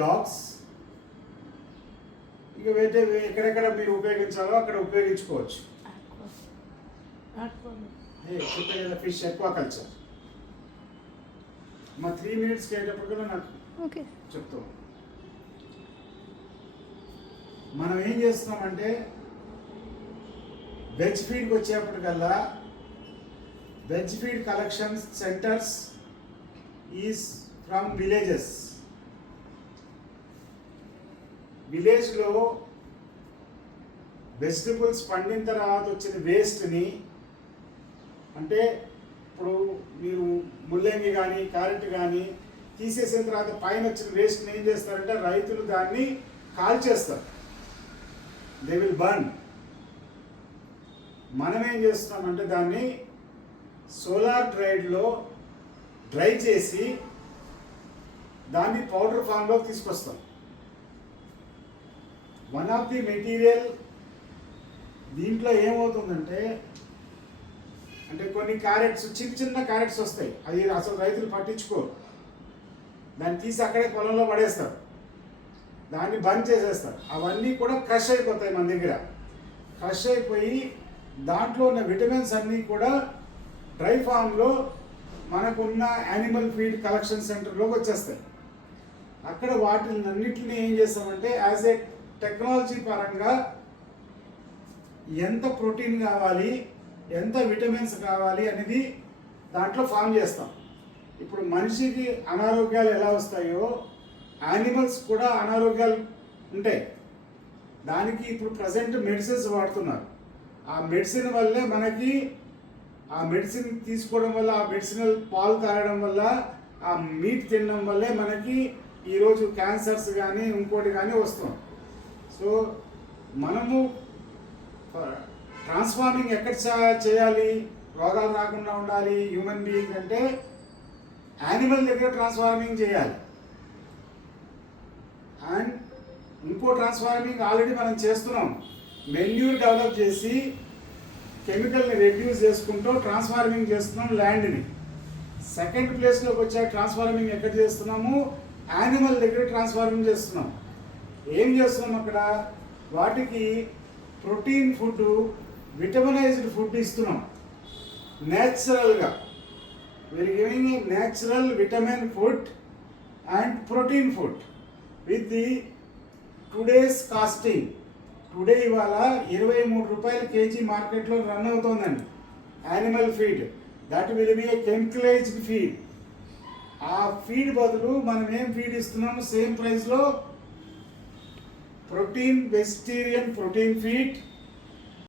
Dogs ఇక వేరే ఎక్కడెక్కడ మీరు ఉపయోగించాలో అక్కడ ఉపయోగించుకోవచ్చు. చెప్పే కదా ఫిష్ ఎక్వాకల్చర్. మా 3 minutes అయ్యేటప్పటికల్లా నాకు చెప్తాం. మనం ఏం చేస్తున్నామంటే వెజ్ ఫీడ్కి వచ్చేప్పటికల్లా veg feed collection centres is from villages. విలేజ్లో వెజిటబుల్స్ పండిన తర్వాత వచ్చిన వేస్ట్ని, అంటే ఇప్పుడు మీరు ముల్లంగి కానీ క్యారెట్ కానీ తీసేసిన తర్వాత పైన వచ్చిన వేస్ట్ని ఏం చేస్తారంటే రైతులు దాన్ని కాల్చేస్తారు. They will burn. మనం ఏం చేస్తున్నామంటే దాన్ని సోలార్ డ్రైడ్లో డ్రై చేసి దాన్ని పౌడర్ ఫామ్లో తీసుకొస్తాం. వన్ ఆఫ్ ది మెటీరియల్ దీంట్లో ఏమవుతుందంటే, అంటే కొన్ని క్యారెట్స్ చిన్న క్యారెట్స్ వస్తాయి, అది అసలు రైతులు పట్టించుకోరు. దాన్ని తీసి అక్కడే పొలంలో పడేస్తారు, దాన్ని బంద్ చేసేస్తారు. అవన్నీ కూడా క్రష్ అయిపోతాయి మన దగ్గర. క్రష్ అయిపోయి దాంట్లో ఉన్న విటమిన్స్ అన్నీ కూడా డ్రై ఫామ్లో మనకున్న యానిమల్ ఫీడ్ కలెక్షన్ సెంటర్లోకి వచ్చేస్తాయి. అక్కడ వాటిని అన్నింటినీ ఏం చేస్తామంటే యాజ్ ఏ టెక్నాలజీ పరంగా ఎంత ప్రోటీన్ కావాలి, ఎంత విటమిన్స్ కావాలి అనేది దాంట్లో ఫామ్ చేస్తాం. ఇప్పుడు మనిషికి అనారోగ్యాలు ఎలా వస్తాయో యానిమల్స్ కూడా అనారోగ్యాలు ఉంటాయి. దానికి ఇప్పుడు ప్రజెంట్ మెడిసిన్స్ వాడుతున్నారు. ఆ మెడిసిన్ వల్లే మనకి, ఆ మెడిసిన్ తీసుకోవడం వల్ల, ఆ మెడిసినల్ పాలు తాగడం వల్ల, ఆ మీట్ తినడం వల్లే మనకి ఈరోజు క్యాన్సర్స్ కానీ ఇంకోటి కానీ వస్తాం. సో మనము ట్రాన్స్ఫార్మింగ్ ఎక్కడ చేయాలి, రోగాలు రాకుండా ఉండాలి హ్యూమన్ బీయింగ్ అంటే యానిమల్ దగ్గర ట్రాన్స్ఫార్మింగ్ చేయాలి. అండ్ ఇంకో ట్రాన్స్ఫార్మింగ్ ఆల్రెడీ మనం చేస్తున్నాం. మెన్యూర్ డెవలప్ చేసి కెమికల్ని రెడ్యూస్ చేసుకుంటూ ట్రాన్స్ఫార్మింగ్ చేస్తున్నాం ల్యాండ్ని. సెకండ్ ప్లేస్లోకి వచ్చే ట్రాన్స్ఫార్మింగ్ ఎక్కడ చేస్తున్నాము, యానిమల్ దగ్గర ట్రాన్స్ఫార్మింగ్ చేస్తున్నాం. ఏం చేస్తున్నాం అక్కడ, వాటికి ప్రోటీన్ ఫుడ్, విటమినైజ్డ్ ఫుడ్ ఇస్తున్నాం న్యాచురల్గా. We're giving a natural vitamin food and protein food with the today's costing. Today ఇవాళ 23 రూపాయలు కేజీ మార్కెట్లో రన్ అవుతుందండి animal feed. That will be a chemicalized feed. ఆ ఫీడ్ బదులు మనం ఏం ఫీడ్ ఇస్తున్నాము సేమ్ ప్రైస్లో, ప్రోటీన్ వెజిటేరియన్ ప్రోటీన్ ఫీడ్